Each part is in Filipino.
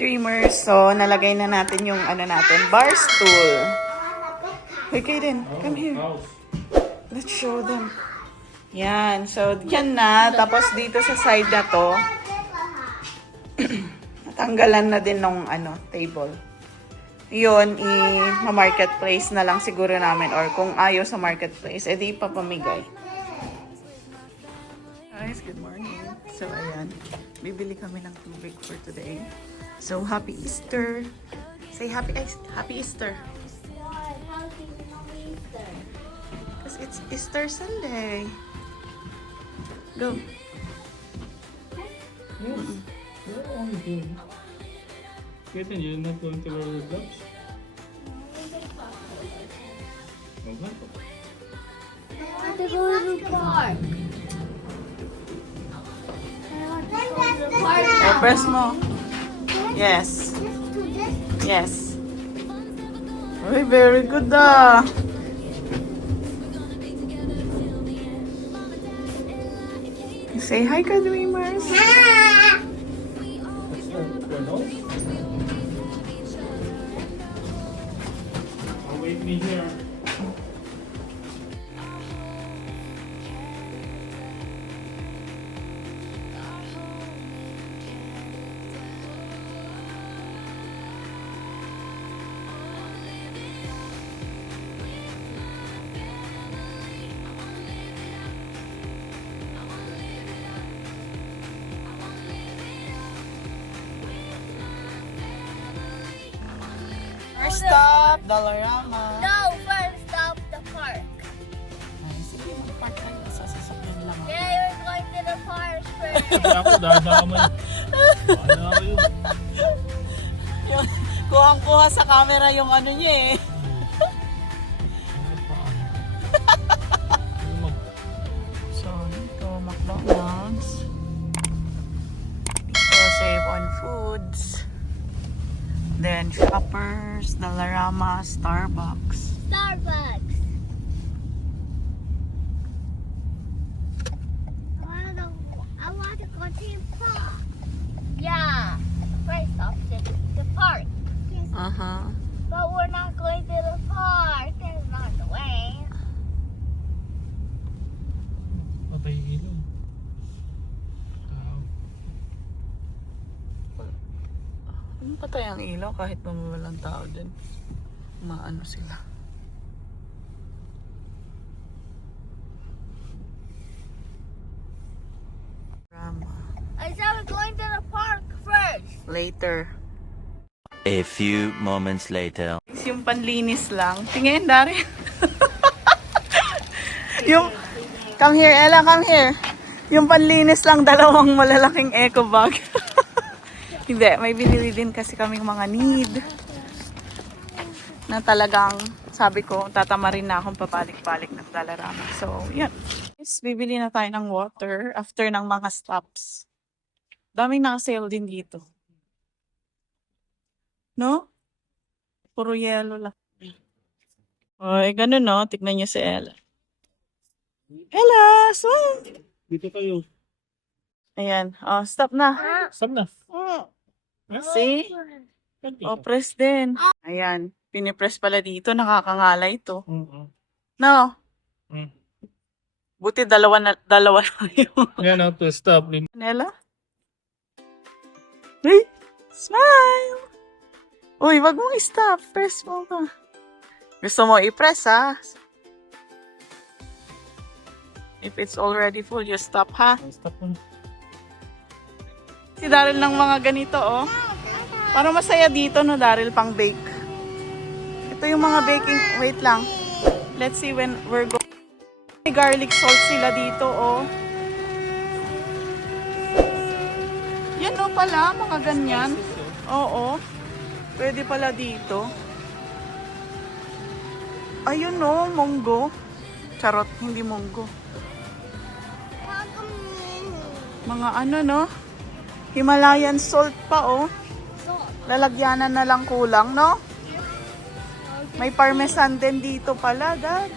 Dreamers. So, nalagay na natin yung ano natin, bar stool. Hey, Kaden, come here. Let's show them. Yan. So, yan na. Tapos dito sa side na to, natanggalan na din ng ano, table. Yun, i-marketplace na lang siguro namin. Or kung ayaw sa marketplace, edi papamigay. Guys, good morning. So, ayan. Bibili kami ng tubig for today. So, happy Easter. Say happy Easter. Happy Easter. Because it's Easter Sunday. Go. Yes. You're only doing. Kitten, you're not going to wear your gloves? Okay. I want to go to the park. I want to go to the park now. Press mo. Yes. Yes. Uy, very good ah. Say hi, ka-dreamers. What's your nose? Oh, wait me here. First stop, Dollarama. No, first stop the park. Ay, sige, mag-park tayo sa sasakyan lang. Yeah, you're going to the park first. Ako, dadama yun. Wala ako yun. Kuhang-kuha sa camera yung ano niya eh. So, dito, McDonald's. Dito, save on foods. Then, Shoppers, Dollarama, Starbucks. Starbucks. I want to go to the park. Yeah, first stop the park. Uh-huh. But we're not going to the park. That's not the way. Patay yung ilaw. Tao. Ano patay ang ilaw kahit mamawalang tao din? Maano sila. Drama. I said we're going to the park first. Later. A few moments later. Yung panlinis lang. Tingin, Dari. Yung, come here, Ella, come here. Yung panlinis lang, dalawang malalaking eco bag. Hindi, may binili din kasi kaming mga need. Na talagang, sabi ko, tatamarin na akong pabalik-balik ng Dollarama. So, yan. Yes, bibili na tayo ng water after ng mga stops. Daming naka-sale din dito. No? Puro yellow lang. Ay, ganun no. Tignan niyo si Ella. Ella! So! Dito kayo. Ayan. Oh, stop na. Saan na? See? Oh, press din. Ayan. Pinipress pala dito. Nakakangalay ito. No? Mm. Buti dalawa na yung Yan ako to stop. Ella. Hey! Smile! Uy, wag mong i-stop. Press mo ka. Gusto mo i-press, ha? If it's already full, you stop, ha? Stop mo. Si Daryl ng mga ganito, oh. Parang masaya dito, no, Daryl, pang bake. Ito yung mga baking. Wait lang. Let's see when we're going. May garlic salt sila dito, oh. Yan, no, pala. Mga ganyan. Oo. Pwede pala dito. Ayun, no, munggo. Charot, hindi munggo. Mga ano, no? Himalayan salt pa, oh. Lalagyanan na lang kulang, no? May parmesan din dito pala, Dad.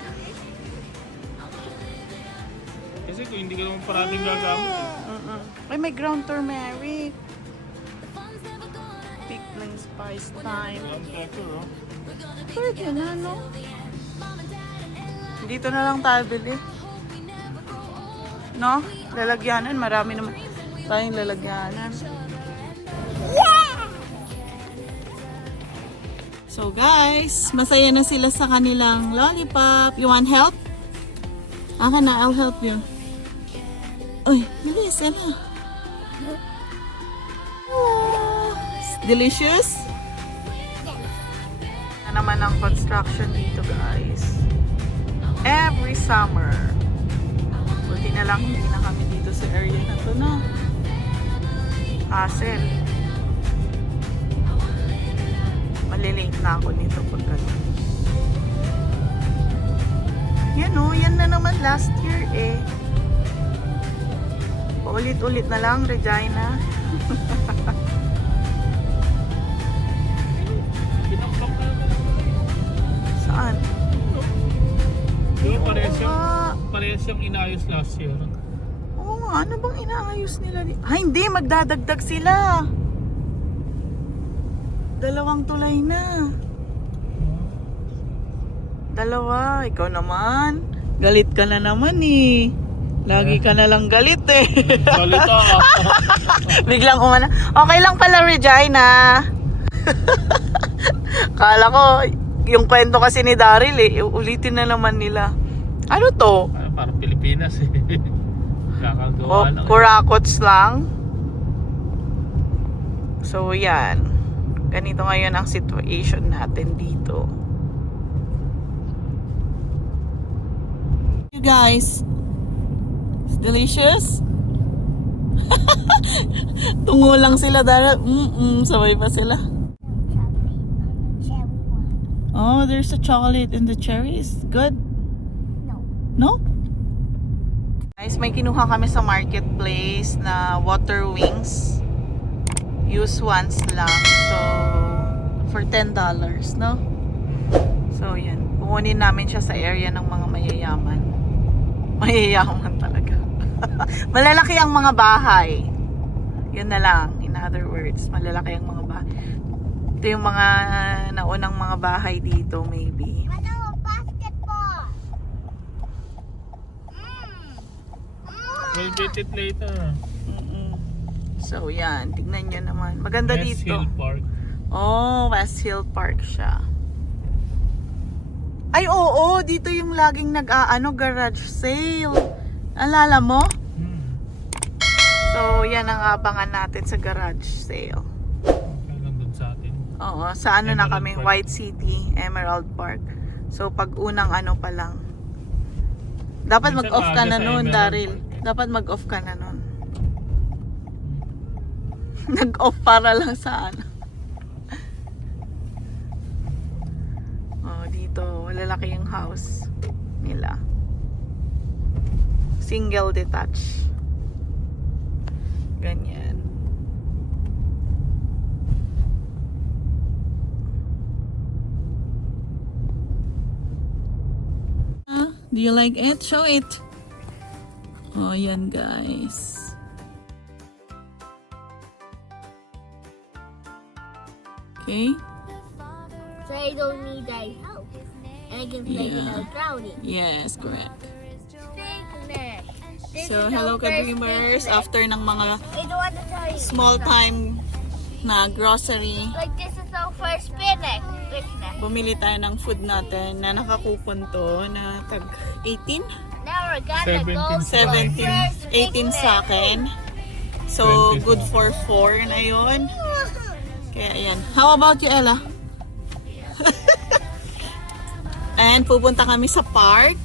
Kasi kung hindi ka naman parating gagamit. Ay, may ground turmeric. pumpkin spice time. One pepper, oh. Pwede na, no? Dito na lang tayo bili. No? Lalagyanan. Marami naman tayong lalagyanan. So guys, masaya na sila sa kanilang lollipop. You want help? Aka na, I'll help you. Uy, bilis, ano? Oh, delicious? Na naman ang construction dito, guys. Every summer. Buti na lang hindi na kami dito sa area na to, no? Hassle. Malilate na ako nito pag gano'n. Yan o, yan na naman last year eh. Paulit-ulit na lang, Regina. Pinakpak na. Saan? Yung parehas yung inayos last year. Oo nga, ano bang inaayos nila? Ay, hindi, magdadagdag sila. 2 tulay na. 2, ikaw naman. Galit ka na naman eh. Lagi ka na lang galit eh. Salita. Biglang umana. Okay lang pala, Regina. Kala ko, yung kwento kasi ni Daryl eh, ulitin na naman nila. Ano to? Parang Pilipinas eh. Kakagawa lang. Kurakots lang. So, yan. Ganito ngayon ang situation natin dito. You guys, it's delicious. Tungo lang sila dahil sabay pa sila. Oh, there's a chocolate in the cherries. Good. No? Guys, may kinuha kami sa marketplace na water wings. Use once lang. So, for $10, no? So, yan. Kukunin namin siya sa area ng mga mayayaman. Mayayaman talaga. Malalaki ang mga bahay. Yun na lang. In other words, malalaki ang mga bahay. Ito yung mga naunang mga bahay dito, maybe. Ano, basketball. We'll get it later. So, yan. Tignan nyo naman. Maganda West dito. Hill Park. Oh, West Hill Park siya. Ay, oo. Dito yung laging garage sale. Alala mo? So, yan ang abangan natin sa garage sale. Okay lang dun sa atin. Oo, sa ano na Emerald kami, Park. White City, Emerald Park. So, pag unang ano pa lang. Dapat Minsan mag-off ka maaga na sa nun, Emerald Daryl. Park, eh. Dapat mag-off ka na nun. Nag-off para lang sa ano. Oh, dito, lalaki yung house nila. Single detached. Ganyan. Do you like it? Show it. Oh, yan guys. Okay. So I don't need that help. And I can play Yeah. without drowning. Yes, correct. Picnic. This So, is hello our first ka-dreamers. picnic. After ng mga I don't want to tell you. small time na grocery, Like this is our first picnic. bumili tayo ng food natin na nakakupon to na tag 18? Now we're gonna go 17. 17, 18 sa akin. So, good for 4 na yun. Kaya ayan. How about you, Ella? And pupunta kami sa park.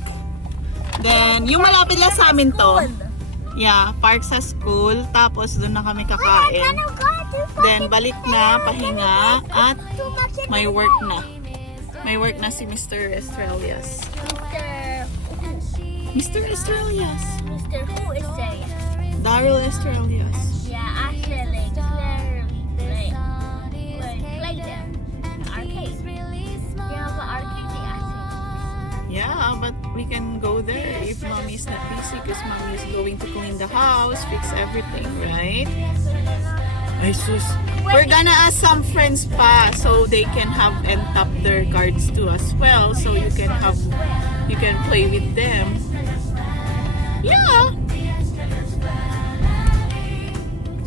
Then, yung malapit lang sa amin to. Yeah, park sa school. Tapos, doon na kami kakain. Then, balik na, pahinga. At may work na. May work na si Mr. Estrelias. Mr. Estrelias. Mr. Who is saying? Daryl Estrelias. Yeah, actually, Claire play there. Arcade. They have an arcade there, I think. Yeah, but we can go there if mommy is not busy because mommy is going to clean the house, fix everything, right? Ay, sus. We're gonna ask some friends pa so they can have and tap their cards too as well. So you can play with them. Yeah.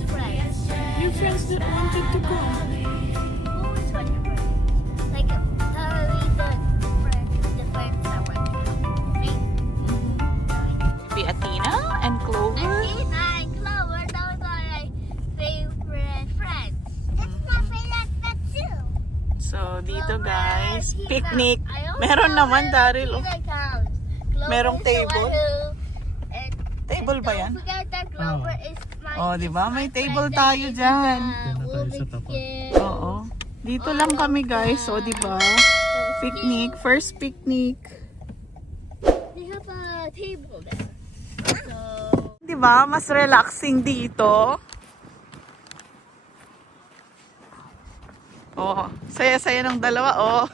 Friends. Your friends that wanted to go. Who's my friend? Like, the friends that went to me. Be Athena and Clover. Athena and Clover, those are my favorite friends. That's my favorite friend too. So, dito Clover, guys, Athena. picnic. I also Meron naman, know Daryl. Athena counts. Clover Merong is the table? one who- and Table ba yan? Don't forget that Clover is my Oh, di ba? May is my table friend tayo that is dyan. the Diyan na tayo sa Rubik's tapat. Cube. Oo. Dito lang kami guys. O, di ba? Picnic. First picnic. They have a table there. So, Di ba? Mas relaxing dito. Oh, saya-saya ng dalawa, oh.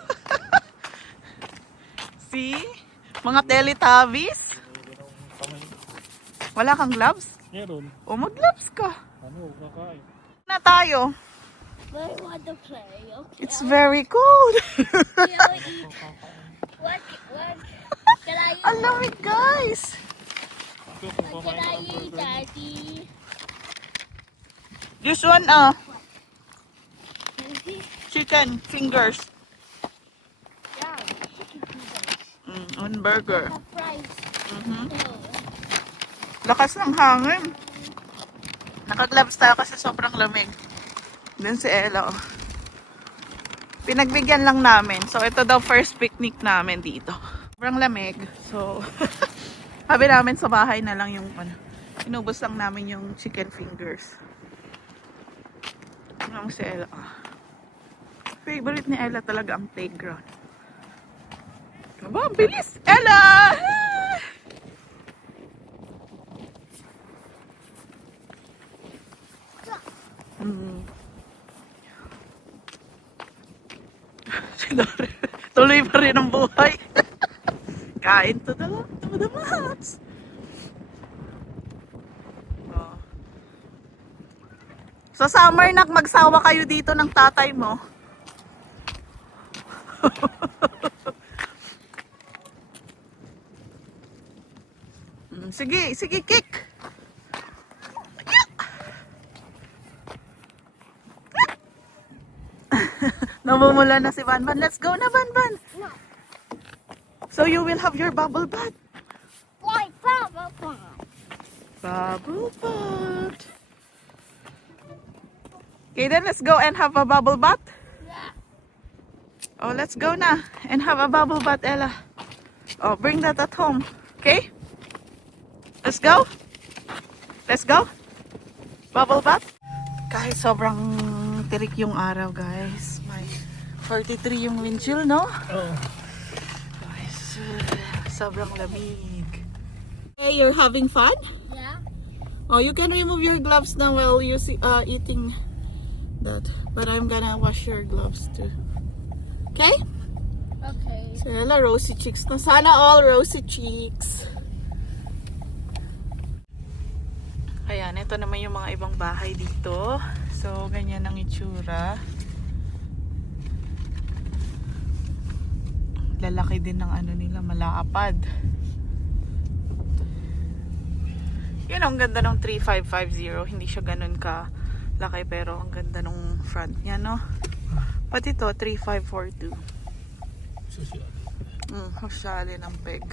See? Mga Teletubbies. Wala kang gloves? Meron. O, mag-gloves ka. Ano, kakain. Na tayo. but I want to play. Okay. It's very cold. What can I Ang lamig, guys. What can I eat, Daddy? This one, chicken fingers. Yeah, chicken fingers. On burger. The fries. Mhm. too. Lakas ng hangin. Naka-gloves tayo kasi sobrang lamig. Dun si Ella, oh. Pinagbigyan lang namin. So, ito daw first picnic namin dito. Sobrang lamig. So, sabi namin sa bahay na lang yung, inubos lang namin yung chicken fingers. Ang si Ella, oh. Favorite ni Ella talaga ang playground. Aba, ang bilis! Ella! Tuloy pa rin ang buhay. Kain to the mats. Oh. So summer nak magsawa kayo dito ng tatay mo. Sige, sige, kick. Namumula na si Banban. Let's go na, Banban. No. So you will have your bubble bath. Why, Papa? Bubble bath. Okay, then let's go and have a bubble bath. Yeah. Oh, let's go na and have a bubble bath, Ella. Oh, bring that at home. Okay? Let's go. Let's go. Bubble bath. Kahit sobrang tirik yung araw, guys. May 43 yung wind chill, no? Oo. Guys, sobrang lamig. Hey, you're having fun? Yeah. Oh, you can remove your gloves now while you eating that. But I'm gonna wash your gloves too. Okay? Okay. So, Ella, rosy cheeks na. Sana all rosy cheeks. Ayan, ito naman yung mga ibang bahay dito. So, ganyan ang itsura. Lalaki din ng ano nila, malapad. Yun, ang ganda ng 3550. Hindi siya ganun ka laki, pero ang ganda ng front niya, no? Pati ito, 3542. Social. Husyali ng peg.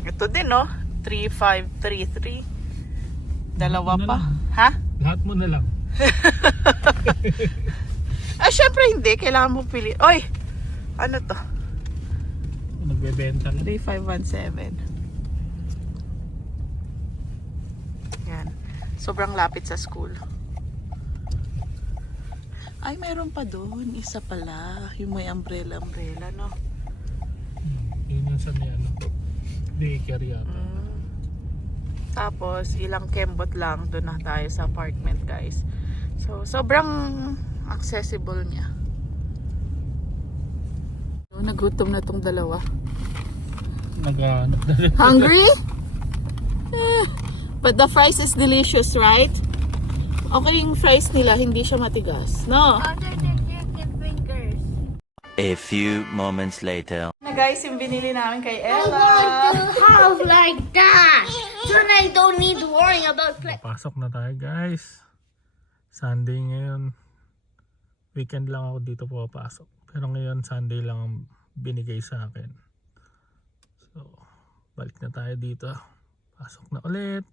Ito din, no? 3533. Dalawa Ano pa. lang? Ha? Lahat mo na lang. Ah, syempre hindi. Kailangan mo pili. Oy! Ano to? Nagbebenta lang. 3517. Yan. Sobrang lapit sa school. Ay, meron pa doon. Isa pala. Yung may umbrella, no? Yun yung sa niya, ano. Daycare yata. Tapos, ilang kembot lang. Doon na tayo sa apartment, guys. So, sobrang accessible niya. So, nagutom na tong dalawa. Naghahanap na rin. Hungry? But the fries is delicious, right? Okay yung fries nila, hindi siya matigas. No? Other than the fingers. A few moments later. Na guys, yung binili namin kay I Ella. want to have like that. Then I don't need to worry about play. Pasok na tayo guys. Sunday ngayon. Weekend lang ako dito pumapasok. Pero ngayon Sunday lang ang binigay sa akin. So, balik na tayo dito. Pasok na ulit.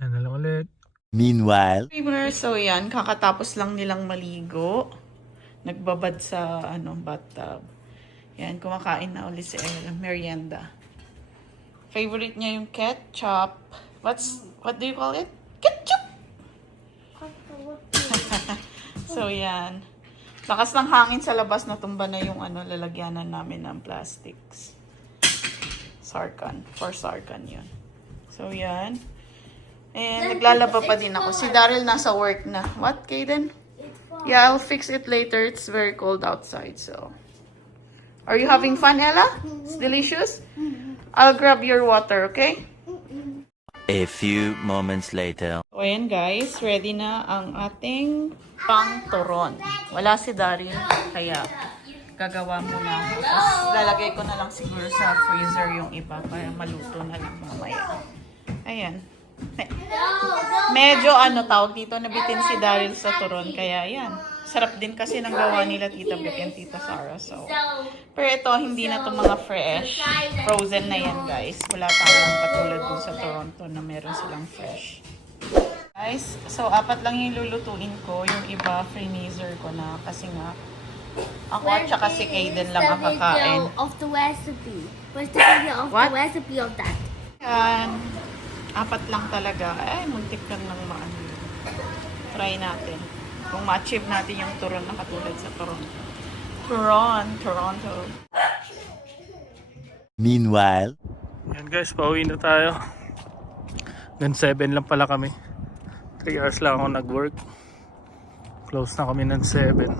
Yan na lang ulit. Meanwhile, So yan, kakatapos lang nilang maligo. Nagbabad sa bathtub. Yan, kumakain na ulit si Ella. Merienda. Favorite niya yung ketchup. What do you call it? Ketchup! So yan. Lakas ng hangin sa labas, natumba na yung lalagyanan namin ng plastics. Sarkan. For Sarkan yun. So yan. And naglalaba pa din ako. Si Daryl nasa work na. What, Kaden? Yeah, I'll fix it later. It's very cold outside, so. Are you having fun, Ella? It's delicious? I'll grab your water, okay? a few moments later. So, ayan guys. Ready na ang ating pang-turon. Wala si Daryl, kaya gagawa muna. Tapos lalagay ko na lang siguro sa freezer yung iba para maluto na lang mamaya. Ayan. Medyo tawag dito, nabitin si Daryl sa turon. Kaya yan. Sarap din kasi ng gawa nila Tita Beck and Tita Sarah. So, pero ito, hindi na to mga fresh. Frozen na yan guys. Wala tayong katulad dun sa Toronto na meron silang fresh. Guys, so 4 lang yung lulutuin ko. Yung iba, freezer ko na. Kasi nga, ako at saka si Kaden lang ang kakain. Of the recipe. Where's the video of What? the recipe of that? Yan. 4 lang talaga. Ay, muntik lang ng maano. Try natin. Kung ma-achieve natin yung turon na katulad sa Toronto. Toronto. Meanwhile, Yan guys, pauwi na tayo. Gan 7 lang pala kami. 3 hours lang ako nag-work. Close na kami ng 7.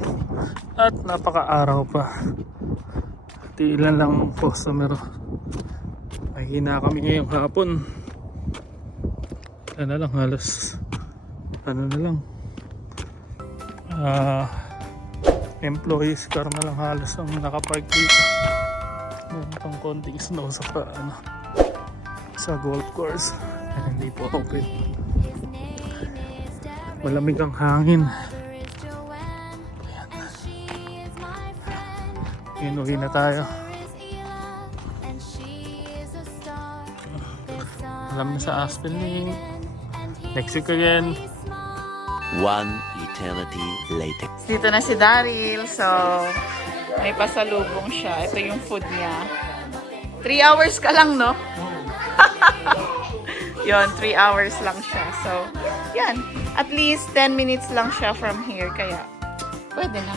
At napaka-araw pa. At ilan lang ang customer. Mahina kami ngayong hapon. Ano na lang, halos employees car na lang halos ang nakapark dito. Meron pang konting snow sa golf course. Hindi po open. Malamig ang hangin. Inuwi na tayo. Alam na sa Aspen Link. Next week again. one eternity later. Dito na si Daryl. So, may pasalubong siya. Ito yung food niya. 3 hours ka lang, no? Yon, 3 hours lang siya. So, yan. At least 10 minutes lang siya from here. Kaya, pwede na.